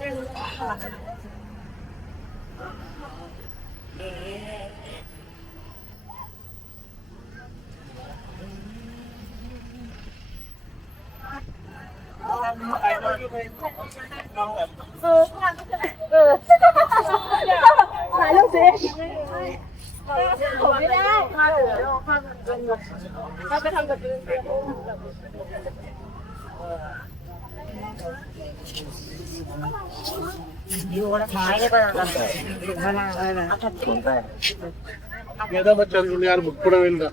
ถ่ายรูปสิผมไม่ได้ถ้าไปทำกับอื่นอยู่นะท้ายได้ป่ะข้างหน้าได้นะఏదో వచ్చారు యారు బుక్ కూడా వెళ్ళా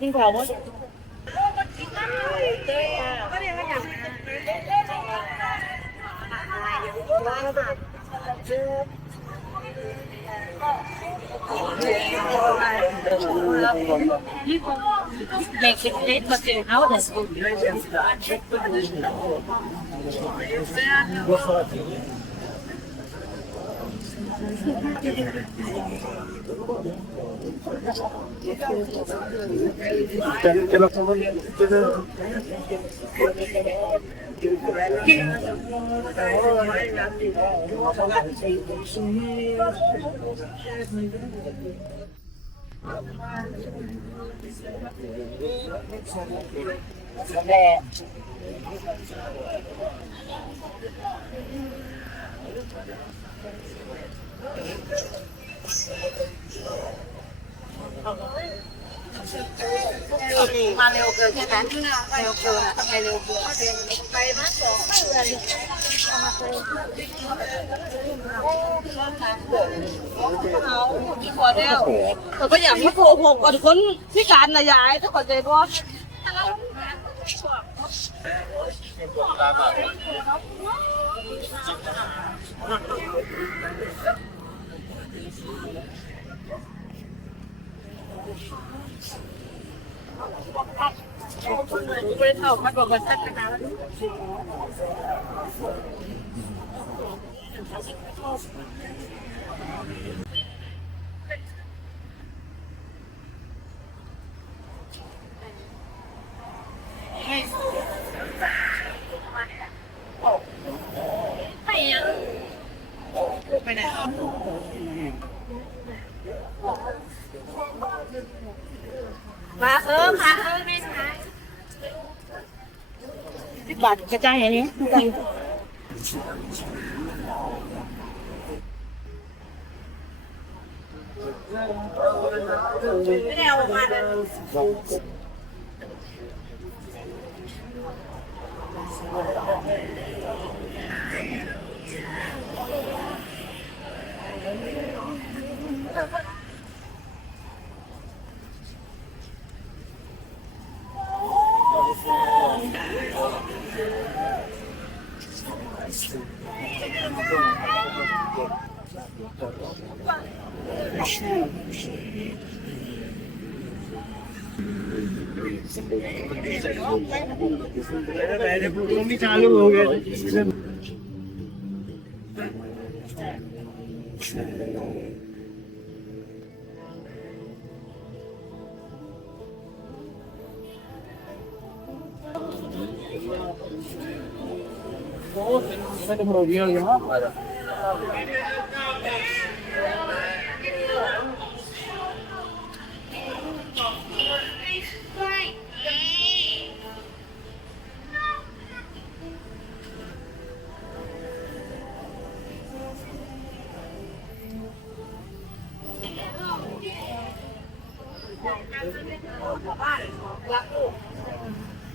กินของมั้ยMake it late, but how does itมาเร็วเกินใช่ไหมเร็วเกินทำไมเร็วเกินไปมากกว่าเอาที่พอแล้วแต่ก็อยากมาโผล่ผมก่อนคนพิการนะยายถ้าก่อนใจบ่ไม่เท่าพัดบอกว่าชัดนะไปไหนมาไม่ใช่บาทกระจายอย่างนี้ไม่ได้เอามาचालू हो गए मैंने प्रोग्राम यहाँ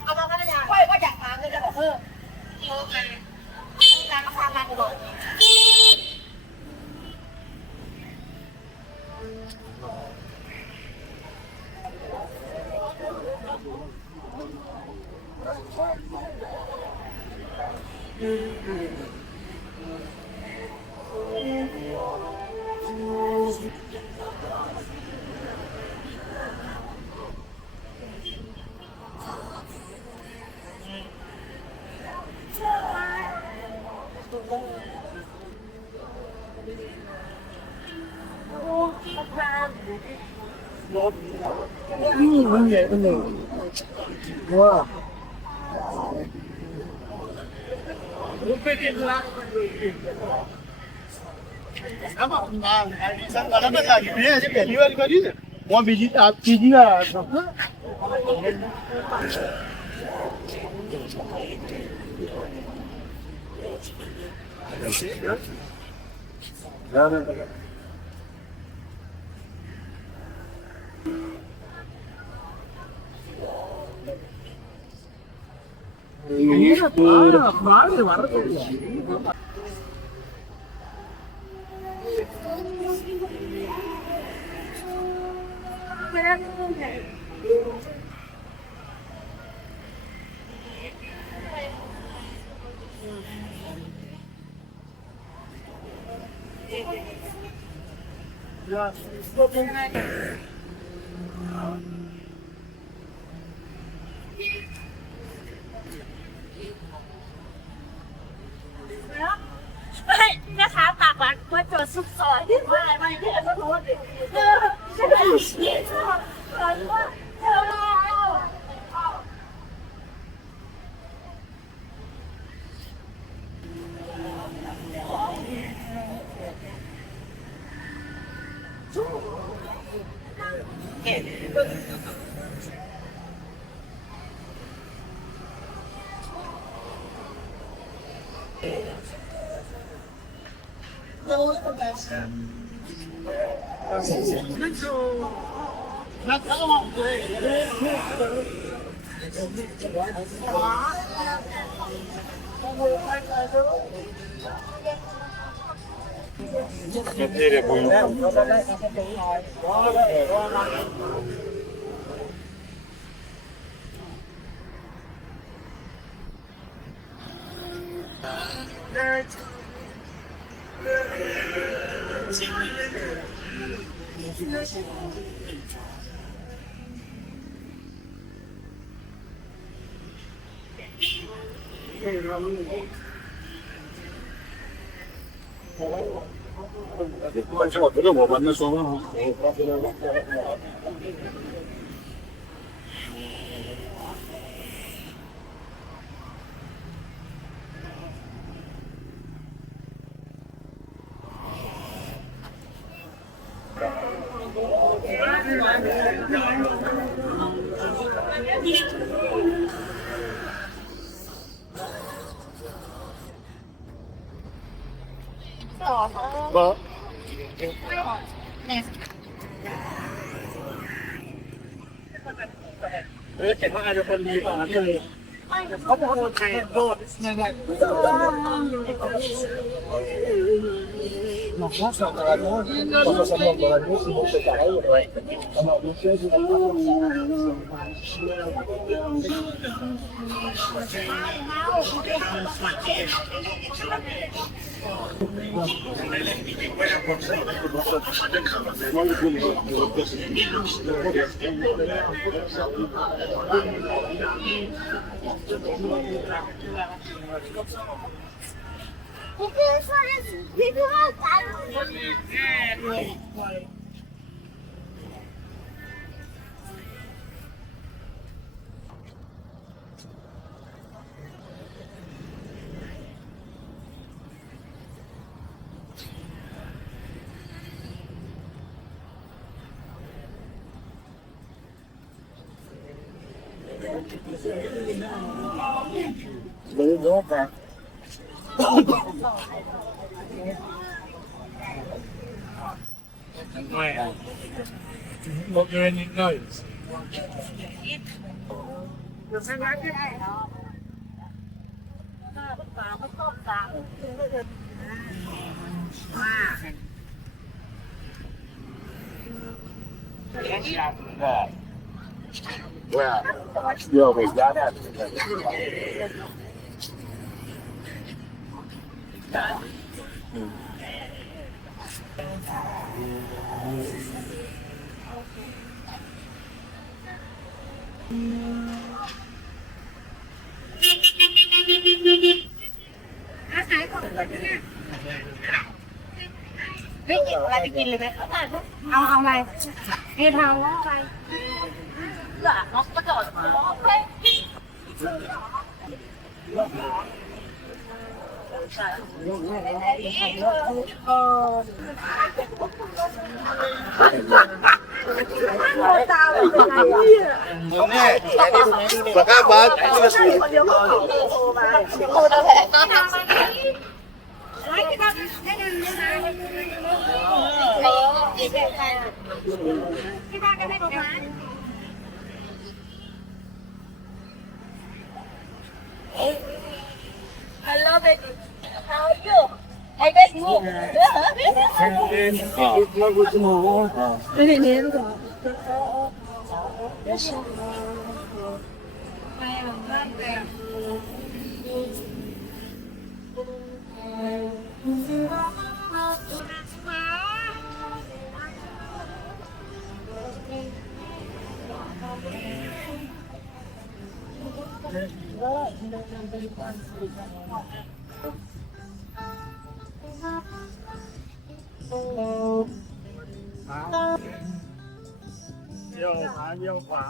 เอามาก็ได้ยังค่อยว่าอยากถามเลยจะบอก การพามันก่อน มันใหญ่ตัวหนึ่งว้าMoi, visite à Pidi là.นะคะปากหวานมาจดสุกซอยไม่แค่สะท้อนฉันไม่เชื่อว่าเธอNereye boyun? 뭐 만나서 뭐? 왜 이렇게 강아지 걸리지 않았어요? 어머, 잘, 너, What you're in your nose? ปลาไม่ต้มปลา Well, still we got that. เฮ้ยอะไรไปกินเลยไหมเอาอะไรให้ทำอะไรหลักนกกระโดดBaka ba? คนเดียวก็โทรมาโทรนั่นแหละทำอะไรร้อยที่ทำให้ดูนะคะที่แบบไหนที่บ้านก็ไม่รู้นะHello baby how are you I bet you Ini ni tuเลี้ยวขวา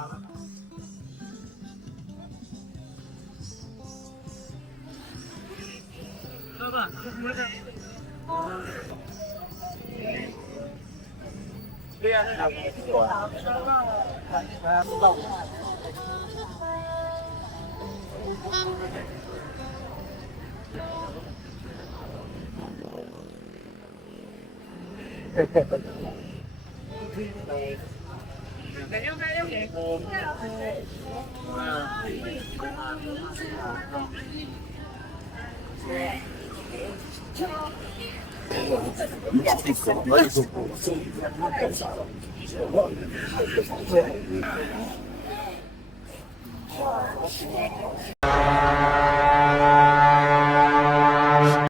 Bye.